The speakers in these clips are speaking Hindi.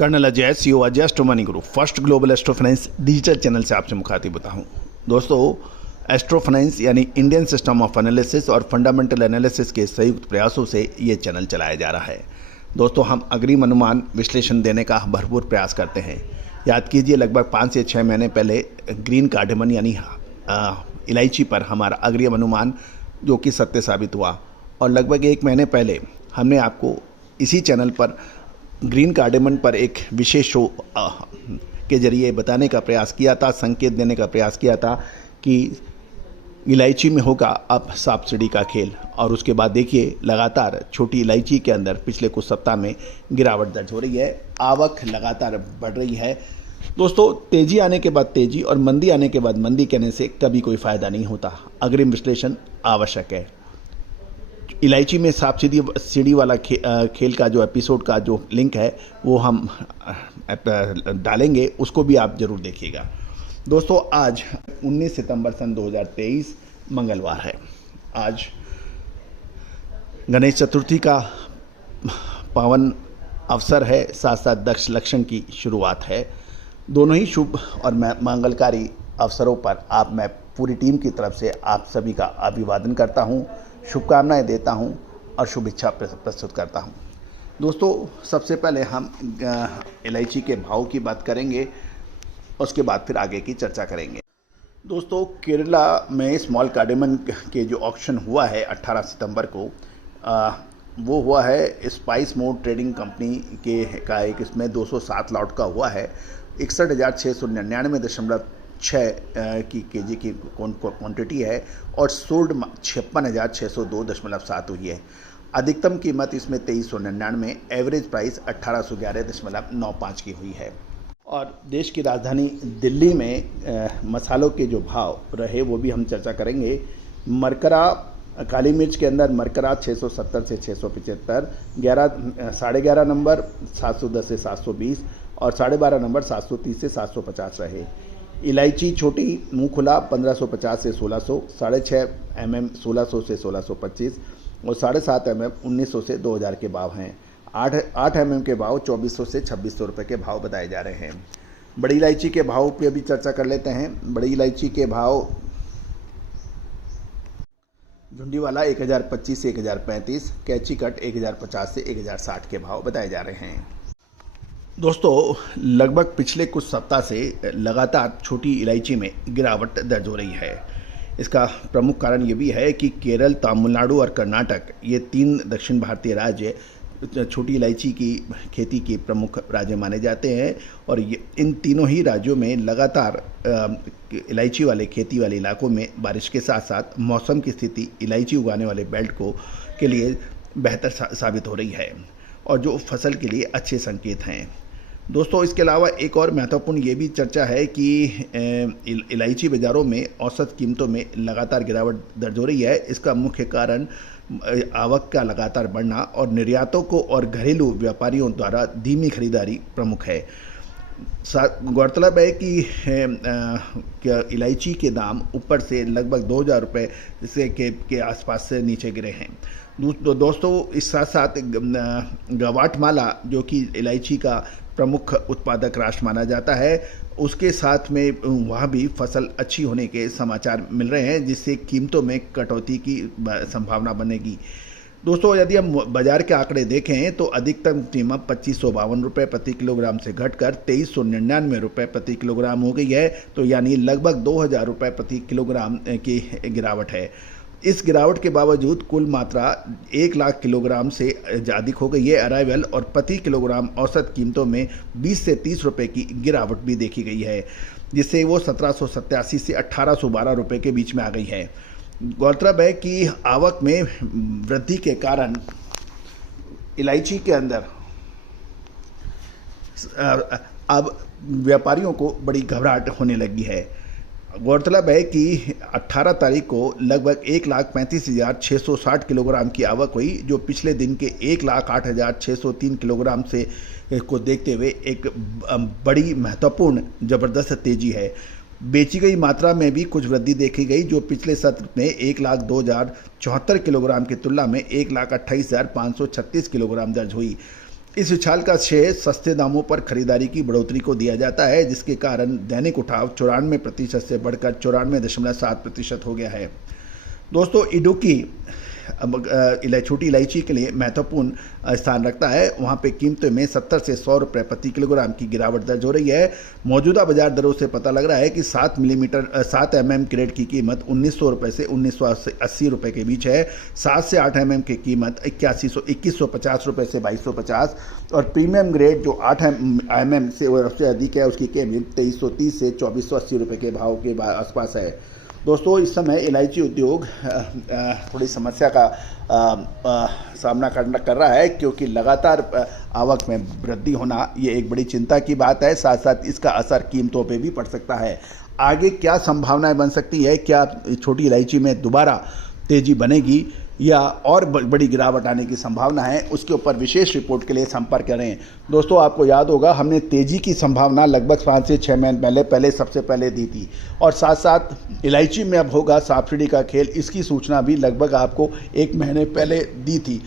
Colonel Ajay CO Ajay astro money group first global astro finance digital channel से आपसे मुखातिब होता हूं। दोस्तों, एस्ट्रो फाइनेंस यानी इंडियन सिस्टम ऑफ एनालिसिस और फंडामेंटल एनालिसिस के संयुक्त प्रयासों से ये चैनल चलाया जा रहा है। दोस्तों, हम अग्रिम अनुमान विश्लेषण देने का भरपूर प्रयास करते हैं। याद कीजिए, लगभग 5 से 6 महीने पहले ग्रीन कार्डेमन यानी इलायची पर हमारा अग्रिम अनुमान जो कि सत्य साबित हुआ, और लगभग 1 महीने पहले हमने आपको इसी चैनल पर ग्रीन कार्डेमन पर एक विशेष शो के जरिए बताने का प्रयास किया था, संकेत देने का प्रयास किया था कि इलायची में होगा अब सांप सीढ़ी का खेल। और उसके बाद देखिए, लगातार छोटी इलायची के अंदर पिछले कुछ सप्ताह में गिरावट दर्ज हो रही है, आवक लगातार बढ़ रही है। दोस्तों, तेजी आने के बाद तेजी और मंदी आने के बाद मंदी कहने से कभी कोई फायदा नहीं होता। अग्रिम विश्लेषण आवश्यक है। इलायची में सांप सीढ़ी वाला खेल का जो एपिसोड का जो लिंक है वो हम डालेंगे, उसको भी आप जरूर देखिएगा। दोस्तों, आज 19 सितंबर सन 2023 मंगलवार है। आज गणेश चतुर्थी का पावन अवसर है, साथ साथ दक्ष लक्षण की शुरुआत है। दोनों ही शुभ और मंगलकारी अवसरों पर मैं पूरी टीम की तरफ से आप सभी का अभिवादन करता हूं, शुभकामनाएं देता हूं और शुभेच्छा प्रस्तुत करता हूं। दोस्तों, सबसे पहले हम इलायची के भाव की बात करेंगे, उसके बाद फिर आगे की चर्चा करेंगे। दोस्तों, केरला में स्मॉल कार्डेमन के जो ऑक्शन हुआ है 18 सितंबर को, वो हुआ है स्पाइस मोड ट्रेडिंग कंपनी के का एक, इसमें 207 लॉट का हुआ है। 61,699.6 की केजी की क्वांटिटी है और सोल्ड 56,602.7 हुई है। अधिकतम कीमत इसमें 2399, एवरेज प्राइस 1811.95 की हुई है। और देश की राजधानी दिल्ली में मसालों के जो भाव रहे वो भी हम चर्चा करेंगे। मरकरा काली मिर्च के अंदर मरकरा 670 से 675, 11.5 नंबर 710 से 720 और 12.5 नंबर 730 से 750 रहे। इलायची छोटी मुंह खुला 1550 से 1600, 6.5 mm 1600 से 1625 और 7.5 mm 1900 से 2000 के भाव हैं। 8 mm के भाव 2400 से 2600 रुपये के भाव बताए जा रहे हैं। बड़ी इलायची के भाव पे भी चर्चा कर लेते हैं। बड़ी इलायची के भाव झुंडी वाला 1025 से 1035, कैची कट 1050 से 1060 के भाव बताए जा रहे हैं। दोस्तों, लगभग पिछले कुछ सप्ताह से लगातार छोटी इलायची में गिरावट दर्ज हो रही है। इसका प्रमुख कारण ये भी है कि केरल, तमिलनाडु और कर्नाटक, ये 3 दक्षिण भारतीय राज्य छोटी इलायची की खेती के प्रमुख राज्य माने जाते हैं। और ये इन तीनों ही राज्यों में लगातार इलायची वाले खेती वाले इलाकों में बारिश के साथ साथ मौसम की स्थिति इलायची उगाने वाले बेल्ट के लिए बेहतर साबित हो रही है, और जो फसल के लिए अच्छे संकेत हैं। दोस्तों, इसके अलावा एक और महत्वपूर्ण ये भी चर्चा है कि इलायची बाज़ारों में औसत कीमतों में लगातार गिरावट दर्ज हो रही है। इसका मुख्य कारण आवक का लगातार बढ़ना और निर्यातकों और घरेलू व्यापारियों द्वारा धीमी खरीदारी प्रमुख है। गौरतलब है कि इलायची के दाम ऊपर से लगभग 2000 रुपये से के आसपास से नीचे गिरे हैं। दोस्तों, इस साथ साथ गवाटमाला, जो कि इलायची का प्रमुख उत्पादक राष्ट्र माना जाता है, उसके साथ में वहाँ भी फसल अच्छी होने के समाचार मिल रहे हैं, जिससे कीमतों में कटौती की संभावना बनेगी। दोस्तों, यदि हम बाजार के आंकड़े देखें तो अधिकतम कीमत 2552 रुपये प्रति किलोग्राम से घटकर 2399 रुपये प्रति किलोग्राम हो गई है। तो यानी लगभग 2000 रुपये प्रति किलोग्राम की गिरावट है। इस गिरावट के बावजूद कुल मात्रा 1 लाख किलोग्राम से अधिक हो गई है अराइवल, और प्रति किलोग्राम औसत कीमतों में 20 से 30 रुपये की गिरावट भी देखी गई है, जिससे वो 1787 से 1812 रुपये के बीच में आ गई है। गौरतलब है कि आवक में वृद्धि के कारण इलायची के अंदर अब व्यापारियों को बड़ी घबराहट होने लगी है। गौरतलब है कि 18 तारीख को लगभग 1,35,660 किलोग्राम की आवक हुई, जो पिछले दिन के 1,08,603 किलोग्राम से को देखते हुए एक बड़ी महत्वपूर्ण ज़बरदस्त तेज़ी है। बेची गई मात्रा में भी कुछ वृद्धि देखी गई, जो पिछले सत्र में 1,02,074 किलोग्राम की तुलना में 1,28,536 किलोग्राम दर्ज हुई। इस उछाल का श्रेय सस्ते दामों पर खरीदारी की बढ़ोतरी को दिया जाता है, जिसके कारण दैनिक उठाव 94% से बढ़कर 94.7% हो गया है। दोस्तों, इडुक्की छोटी इलायची के लिए महत्वपूर्ण स्थान रखता है। वहाँ पे कीमतों में 70 से 100 रुपये प्रति किलोग्राम की गिरावट दर्ज हो रही है। मौजूदा बाजार दरों से पता लग रहा है कि 7 mm ग्रेड की कीमत 1900 रुपये से 1980 रुपये के बीच है। 7 से 8 mm की कीमत 2150 रुपये से 2250 और प्रीमियम ग्रेड जो 8 mm से उससे अधिक है उसकी कीमत 2330 से 2480 रुपये के भाव के आसपास है। दोस्तों, इस समय इलायची उद्योग थोड़ी समस्या का सामना कर रहा है, क्योंकि लगातार आवक में वृद्धि होना ये एक बड़ी चिंता की बात है। साथ साथ इसका असर कीमतों पे भी पड़ सकता है। आगे क्या संभावनाएं बन सकती है, क्या छोटी इलायची में दोबारा तेजी बनेगी या और बड़ी गिरावट आने की संभावना है, उसके ऊपर विशेष रिपोर्ट के लिए संपर्क करें। दोस्तों, आपको याद होगा हमने तेजी की संभावना लगभग 5 से 6 महीने पहले सबसे पहले दी थी, और साथ साथ इलायची में अब होगा सांप सीढ़ी का खेल, इसकी सूचना भी लगभग आपको 1 महीने पहले दी थी।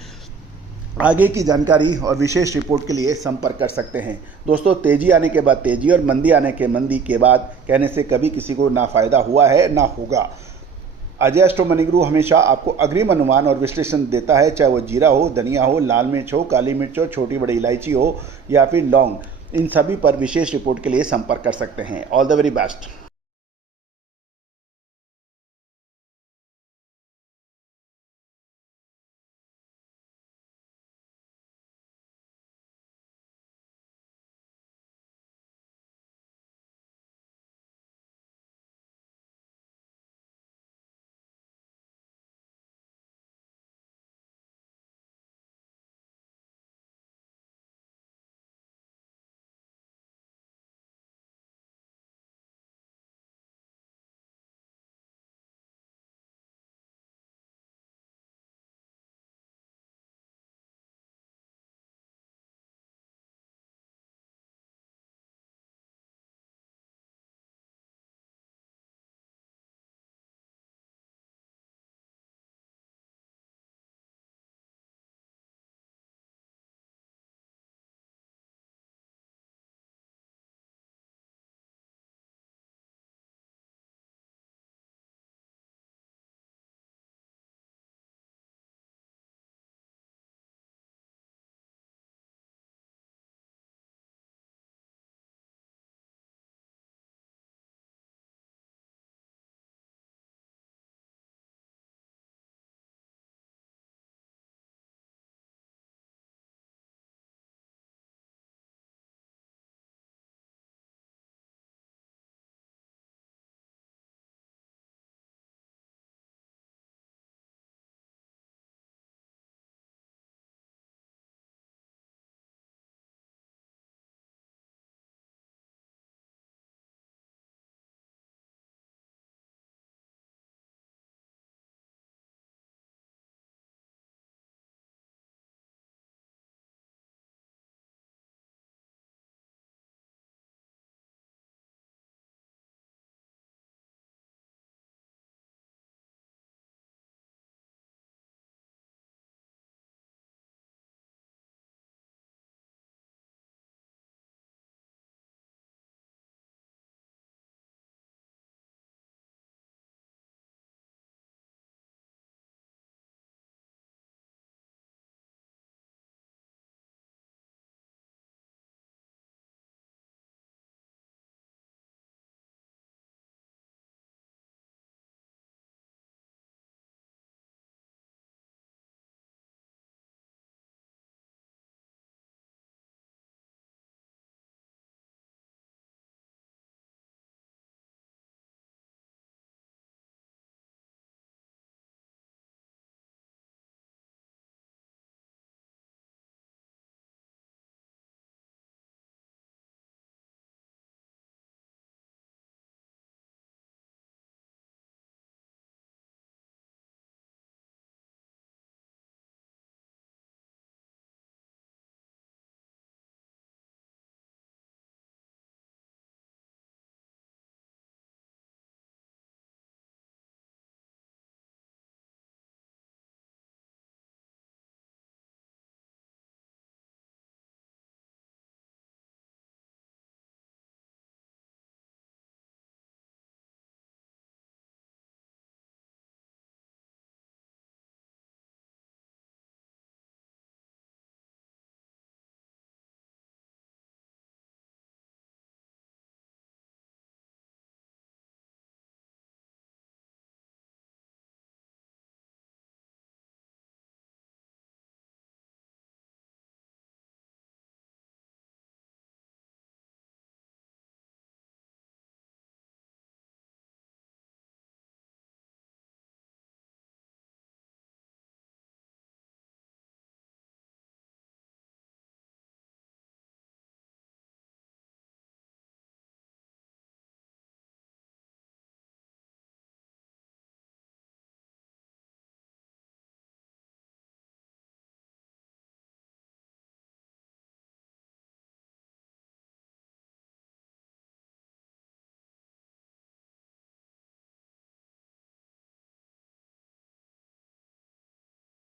आगे की जानकारी और विशेष रिपोर्ट के लिए संपर्क कर सकते हैं। दोस्तों, तेजी आने के बाद तेजी और मंदी आने के मंदी के बाद कहने से कभी किसी को ना फायदा हुआ है ना होगा। अजय एस्ट्रो मनी गुरु हमेशा आपको अग्रिम अनुमान और विश्लेषण देता है, चाहे वो जीरा हो, धनिया हो, लाल मिर्च हो, काली मिर्च हो, छोटी बड़ी इलायची हो या फिर लौंग। इन सभी पर विशेष रिपोर्ट के लिए संपर्क कर सकते हैं। All the very best.